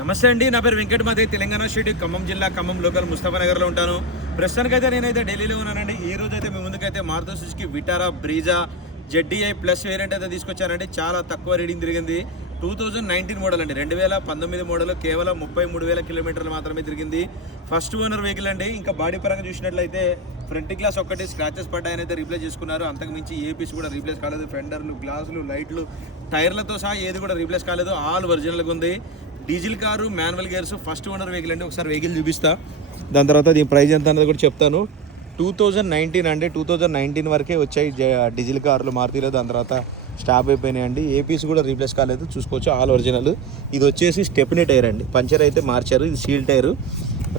నమస్తే అండి, నా పేరు వెంకట్ మాదే, తెలంగాణ స్టేట్ ఖమ్మం జిల్లా ఖమ్మం లోకల్ ముస్తాఫానగర్లో ఉంటాను. ప్రస్తుతానికైతే నేనైతే ఢిల్లీలో ఉన్నానండి. ఈ రోజు అయితే మీ ముందుకైతే Maruti Suzuki Vitara Brezza ZDi plus variant అయితే తీసుకొచ్చానండి. చాలా తక్కువ రీడింగ్ తిరిగింది. 2019 మోడల్ అండి, 2019 మోడల్, కేవలం 33,000 కిలోమీటర్లు మాత్రమే తిరిగింది. ఫస్ట్ ఓనర్ వెహికల్ అండి. ఇంకా బాడీ పరంగా చూసినట్లయితే ఫ్రంట్ గ్లాస్ ఒక్కటి స్క్రాచెస్ పడ్డాయని అయితే రీప్లేస్ చేసుకున్నారు. అంతకు మించి ఏ పీస్ కూడా రీప్లేస్ కాలేదు. ఫెండర్లు, గ్లాసులు, లైట్లు, టైర్లతో సహా ఏది కూడా రీప్లేస్ కాలేదు. ఆల్ ఒరిజినల్గా ఉంది. Diesel car, manual gears, first owner vehicle అండి. ఒకసారి వెహికల్ చూపిస్తా, దాని తర్వాత దీని ప్రైస్ ఎంత అన్నది కూడా చెప్తాను. 2019 అండి, 2019 వరకే వచ్చాయి డీజిల్ కార్లు మారుతిలో. దాని తర్వాత స్టాప్ అయిపోయినాయి అండి. ఏ పీస్ కూడా రీప్లేస్ కాలేదు, చూసుకోవచ్చు. All original. ఇది వచ్చేసి స్టెప్నీ టైర్ అండి, పంచర్ అయితే మార్చారు. ఇది సీల్ టైరు.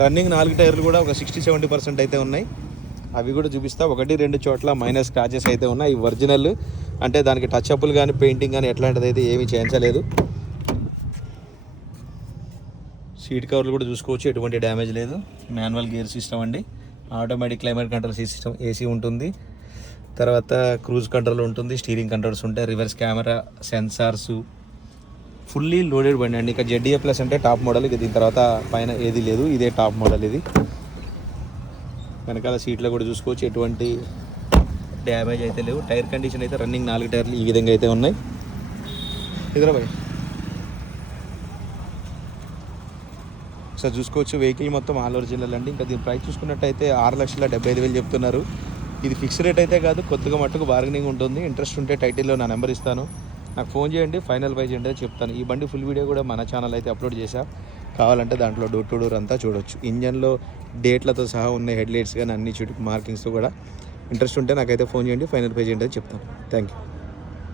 రన్నింగ్ 4 టైర్లు కూడా ఒక 60-70% అయితే ఉన్నాయి. అవి కూడా చూపిస్తా. 1-2 చోట్ల మైనస్ స్క్రాచెస్ అయితే ఉన్నాయి. ఇవి ఒరిజినల్ అంటే దానికి టచ్ అప్లు కానీ పెయింటింగ్ కానీ ఎట్లాంటిది అయితే ఏమీ చేయించలేదు. సీట్ కవర్లు కూడా చూసుకోవచ్చు, ఎటువంటి డ్యామేజ్ లేదు. మాన్యువల్ గేర్ సిస్టమ్ అండి. Automatic climate control system, AC ఉంటుంది. తర్వాత క్రూజ్ కంట్రోల్ ఉంటుంది, స్టీరింగ్ కంట్రోల్స్ ఉంటాయి, reverse camera, sensors, fully loaded బండి అండి. ఇక జెడ్డీఏ ప్లస్ అంటే టాప్ మోడల్. ఇక దీని తర్వాత పైన ఏది లేదు, ఇదే టాప్ మోడల్. ఇది వెనకాల సీట్లో కూడా చూసుకోవచ్చు, ఎటువంటి డ్యామేజ్ అయితే లేవు. టైర్ కండిషన్ అయితే రన్నింగ్ 4 టైర్లు ఈ విధంగా అయితే ఉన్నాయి. ఇద్దరు సార్ చూసుకోవచ్చు. వెహికల్ మొత్తం ఆల్ ఒరిజినల్ అండి. ఇంకా దీని ప్రైస్ చూసుకున్నట్టయితే 6,75,000 చెప్తున్నారు. ఇది ఫిక్స్ రేట్ అయితే కాదు, కొత్తగా మట్టుకు బార్గెనింగ్ ఉంటుంది. ఇంట్రెస్ట్ ఉంటే టైటిల్లో నా నెంబర్ ఇస్తాను, నాకు ఫోన్ చేయండి, ఫైనల్ ప్రైస్ ఏంటో చెప్తాను. ఈ బండి ఫుల్ వీడియో కూడా మన ఛానల్ అయితే అప్లోడ్ చేశా, కావాలంటే దాంట్లో డోర్ టు డోర్ అంతా చూడొచ్చు. ఇంజన్లో డేట్లతో సహా ఉన్న హెడ్లైట్స్ కానీ అన్ని చుట్టూ మార్కింగ్స్ కూడా. ఇంట్రెస్ట్ ఉంటే నాకైతే ఫోన్ చేయండి, ఫైనల్ ప్రైస్ ఏంటో చెప్తాను. Thank you.